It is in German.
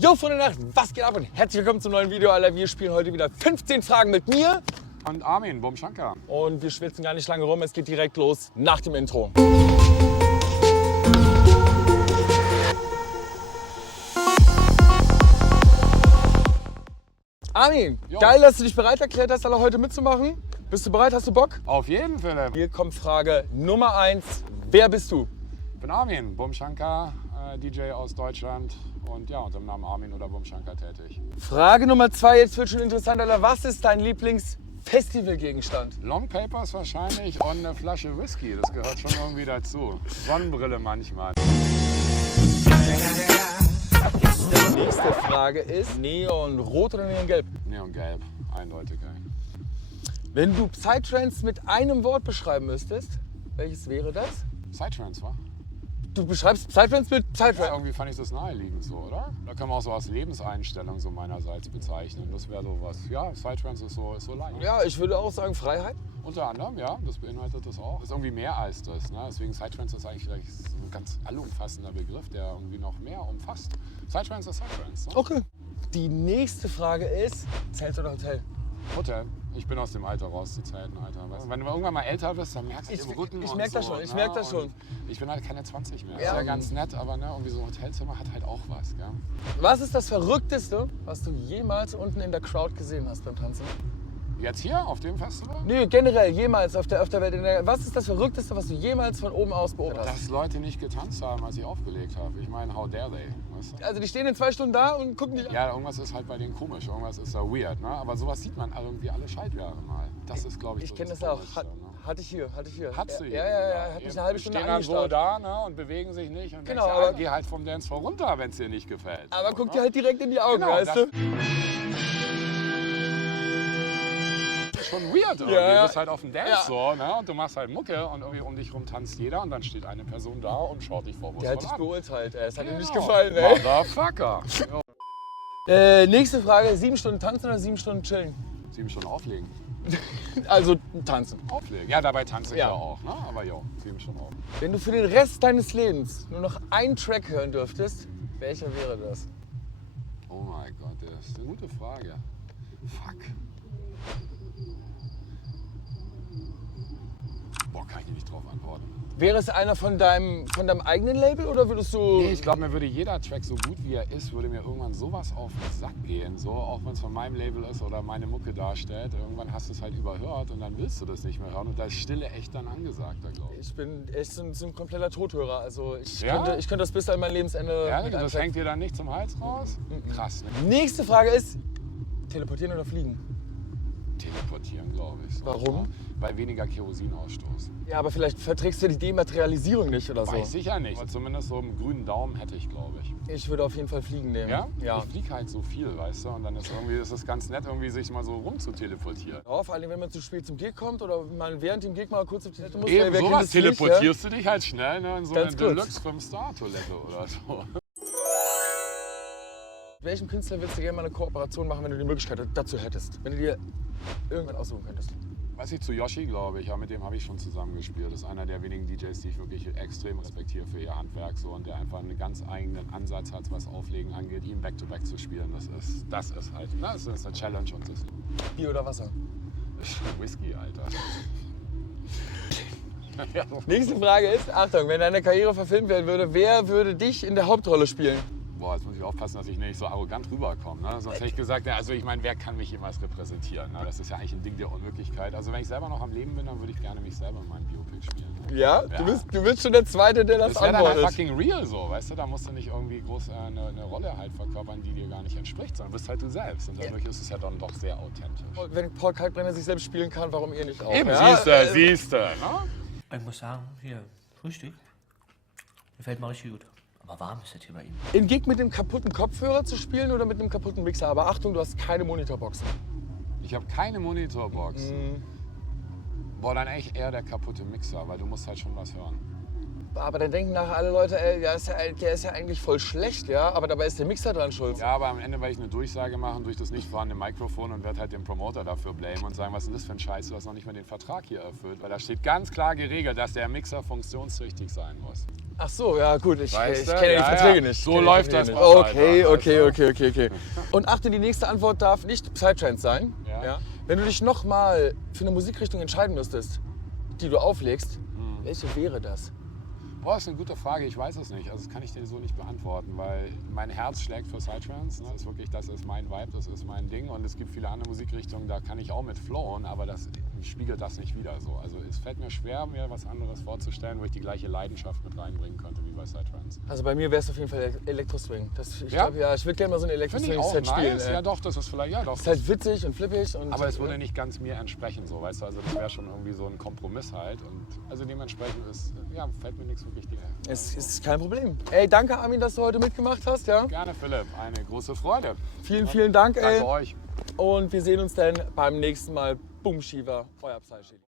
Jo, Freunde der Nacht, was geht ab und herzlich willkommen zum neuen Video, Alter. Wir spielen heute wieder 15 Fragen mit mir. Und Armin, Bum Shankar. Und wir schwitzen gar nicht lange rum, es geht direkt los nach dem Intro. Armin, Jo. geil, dass du dich bereit erklärt hast, alle heute mitzumachen. Bist du bereit? Hast du Bock? Auf jeden Fall. Hier kommt Frage Nummer 1. Wer bist du? Ich bin Armin, Bum Shankar, DJ aus Deutschland und ja, unter dem Namen Armin oder Bum Shankar tätig. Frage Nummer 2, jetzt wird schon interessant, Alter. Was ist dein Lieblingsfestivalgegenstand? Long Papers wahrscheinlich und eine Flasche Whisky, das gehört schon irgendwie dazu. Sonnenbrille manchmal. Die nächste Frage ist Neonrot oder Neongelb? Neongelb, eindeutig. Ey. Wenn du Psytrance mit einem Wort beschreiben müsstest, welches wäre das? Psytrance, wa? Du beschreibst Psytrance mit Ja, Psytrance. irgendwie fand ich das naheliegend so, oder? Da kann man auch so als Lebenseinstellung so meinerseits bezeichnen. Das wäre so was. Ja, Psytrance ist so leicht. Ja, ich würde auch sagen Freiheit. Unter anderem, ja, das beinhaltet das auch. Das ist irgendwie mehr als das. Ne? Deswegen Psytrance ist eigentlich vielleicht so ein ganz allumfassender Begriff, der irgendwie noch mehr umfasst. Psytrance ist Psytrance. Ne? Okay. Die nächste Frage ist, Zelt oder Hotel? Hotel. Ich bin aus dem Alter raus zu zelten, Alter. Weißt du, wenn du irgendwann mal älter bist, dann merkst du Ich- im Rücken ich und merk das so, schon, ich ne? merk das schon. Und ich bin halt keine 20 mehr. Ja. Ist ja ganz nett, aber ne, irgendwie so ein Hotelzimmer hat halt auch was. Gell? Was ist das Verrückteste, was du jemals unten in der Crowd gesehen hast beim Tanzen? Jetzt hier auf dem Festival? Nee, generell, jemals auf der Welt. Was ist das Verrückteste, was du jemals von oben aus beobachtet hast? Dass Leute nicht getanzt haben, als ich aufgelegt habe. Ich meine, how dare they? Weißt du? Also die stehen in 2 Stunden da und gucken dich an. Ja, irgendwas ist halt bei denen komisch, irgendwas ist da weird. Ne? Aber sowas sieht man irgendwie alle Schaltjahre mal. Das ist, glaube ich, Ich so kenne das auch. Komischste, ne? Hatte ich hier. Hattest du hier? Ja, hat mich eben. eine halbe Die Stunde stehen dann so angestarrt. da, ne, und bewegen sich nicht. Und Genau, denkst, aber- ja, geh halt vom Dancefloor runter, wenn es dir nicht gefällt. Aber So, guck ne? dir halt direkt in die Augen, Genau, weißt das- du? Das ist schon weird irgendwie. Ja, ja. Du bist halt auf dem Dancefloor, ne, und du machst halt Mucke und irgendwie um dich rum tanzt jeder und dann steht eine Person da und schaut dich vorwurfsvoll Der hat dich an. beurteilt, ey. Es hat ihm nicht Genau. gefallen, ey. Motherfucker. Nächste Frage, 7 Stunden tanzen oder 7 Stunden chillen? 7 Stunden auflegen. Also tanzen. Auflegen. Ja, dabei tanze ich Ja. ja auch, ne? Aber jo, 7 Stunden auf. Wenn du für den Rest deines Lebens nur noch einen Track hören dürftest, welcher wäre das? Oh mein Gott, das ist eine gute Frage. Fuck. Boah, kann ich nicht drauf antworten. Wäre es einer von deinem eigenen Label oder würdest du... Nee, ich glaube, mir würde jeder Track, so gut wie er ist, würde mir irgendwann sowas auf den Sack gehen. So, auch wenn es von meinem Label ist oder meine Mucke darstellt. Irgendwann hast du es halt überhört und dann willst du das nicht mehr hören. Und da ist Stille echt dann angesagt, glaube ich. Ich bin echt so ein kompletter Tothörer. Also ich, Ja? könnte das bis an mein Lebensende... Ja, mit einem das Track- hängt dir dann nicht zum Hals raus? Krass, ne? Nächste Frage ist, teleportieren oder fliegen? Teleportieren, glaube ich. So, Warum? ne? Weil weniger Kerosinausstoß. Ja, aber vielleicht verträgst du die Dematerialisierung nicht oder so. Weiß sicher nicht. Aber zumindest so einen grünen Daumen hätte ich, glaube ich. Ich würde auf jeden Fall fliegen nehmen. Ja? Ja. Ich fliege halt so viel, weißt du? Und dann ist es ganz nett, irgendwie sich mal so rumzuteleportieren. Ja, vor allem, wenn man zu spät zum Gig kommt oder man während dem Gig mal kurz auf die Toilette muss. Eben, wer kennt sowas es nicht, teleportierst du dich halt schnell, ne? In so Ganz eine kurz. Deluxe 5-Star-Toilette oder so. Mit welchem Künstler würdest du gerne mal eine Kooperation machen, wenn du die Möglichkeit dazu hättest? Wenn du dir irgendwann aussuchen könntest? Weiß ich, zu Yoshi, glaube ich. Ja, mit dem habe ich schon zusammengespielt. Das ist einer der wenigen DJs, die ich wirklich extrem respektiere für ihr Handwerk. So, und der einfach einen ganz eigenen Ansatz hat, was Auflegen angeht, ihm Back-to-Back zu spielen. Das ist halt, ne? Das ist eine Challenge und das Bier oder Wasser? ist Whisky, Alter. Ja, Nächste Frage ist, Achtung, wenn deine Karriere verfilmt werden würde, wer würde dich in der Hauptrolle spielen? boah, jetzt muss ich aufpassen, dass ich nicht so arrogant rüberkomme. Ne? Sonst hätte ich gesagt, ja, also ich meine, wer kann mich jemals repräsentieren? Ne? Das ist ja eigentlich ein Ding der Unmöglichkeit. Also wenn ich selber noch am Leben bin, dann würde ich gerne mich selber in meinem Biopic spielen. Ne? Ja? Ja. Du bist schon der Zweite, der das Das wäre dann halt antwortet. fucking real so, weißt du? Da musst du nicht irgendwie groß eine Rolle halt verkörpern, die dir gar nicht entspricht, sondern bist halt du selbst. Und dadurch ist es ja dann doch sehr authentisch. Wenn Paul Kalkbrenner sich selbst spielen kann, warum ihr nicht auch? Eben, ja? siehst du, ne? Ich muss sagen, hier, Frühstück, gefällt mir richtig gut. Aber warm ist das hier bei Ihnen. Im Gig mit dem kaputten Kopfhörer zu spielen oder mit einem kaputten Mixer? Aber Achtung, du hast keine Monitorboxen. Ich habe keine Monitorbox. Boah, dann echt eher der kaputte Mixer, weil du musst halt schon was hören. Aber dann denken nachher alle Leute, ey, der ist ja eigentlich voll schlecht, ja, aber dabei ist der Mixer dran schuld. Ja, aber am Ende werde ich eine Durchsage machen durch das nicht vorhandene Mikrofon und werde halt den Promoter dafür blamen und sagen, was ist denn das für ein Scheiß, du hast noch nicht mal den Vertrag hier erfüllt. Weil da steht ganz klar geregelt, dass der Mixer funktionstüchtig sein muss. Ach so, ja gut, ich Weißt du? kenne die Ja, Verträge ja. nicht. So Ich kenn die läuft Verträge das nicht. bei Alter, Okay. Und achte, die nächste Antwort darf nicht Psytrance sein. Ja. Wenn du dich nochmal für eine Musikrichtung entscheiden müsstest, die du auflegst, welche wäre das? Boah, ist eine gute Frage, ich weiß es nicht. Also das kann ich dir so nicht beantworten, weil mein Herz schlägt für Psytrance. Ne? Das ist mein Vibe, das ist mein Ding. Und es gibt viele andere Musikrichtungen, da kann ich auch mit flowen, aber das spiegelt das nicht wieder so. Also es fällt mir schwer, mir was anderes vorzustellen, wo ich die gleiche Leidenschaft mit reinbringen könnte wie bei Psytrance. Also bei mir wäre es auf jeden Fall Elektro-Swing. Ich Ja? glaube, ja, ich würde gerne mal so ein Finde ich auch Elektro-Swing-Set spielen. nice. Ja doch, das ist vielleicht, ja doch. Ist halt witzig und flippig. Und, Aber es würde nicht ganz mir entsprechen, so, weißt du, also das wäre schon irgendwie so ein Kompromiss halt. Und also dementsprechend fällt mir nichts wirklich Dinge. Es ist kein Problem. Ey, danke Armin, dass du heute mitgemacht hast. Ja? Gerne, Philipp, eine große Freude. Vielen Dank. Ey. Danke euch. Und wir sehen uns dann beim nächsten Mal. Boom Shiva, euer Psy.